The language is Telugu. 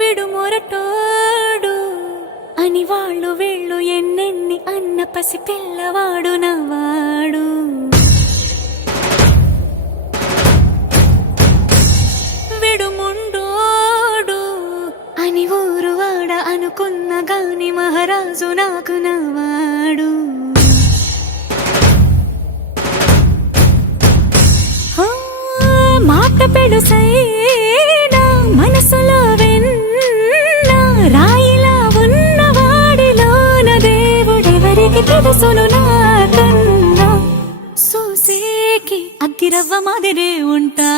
విడుమొరటోడు అని వాళ్ళు వీళ్ళు ఎన్నెన్ని అన్న పసి పిల్లవాడు నవ్వాడు. విడుముండోడు అని ఊరు వాడ అనుకున్న గాని మహారాజు నాకు నవ్వాడు. మాట పెడుసైనా మనసులో వెన్న రాయిలా ఉన్నవాడిలోన దేవుడెవరికి తెలుసును నాకన్నా. సూసేకి అగ్గిరవ్వ మాదిరే ఉంటా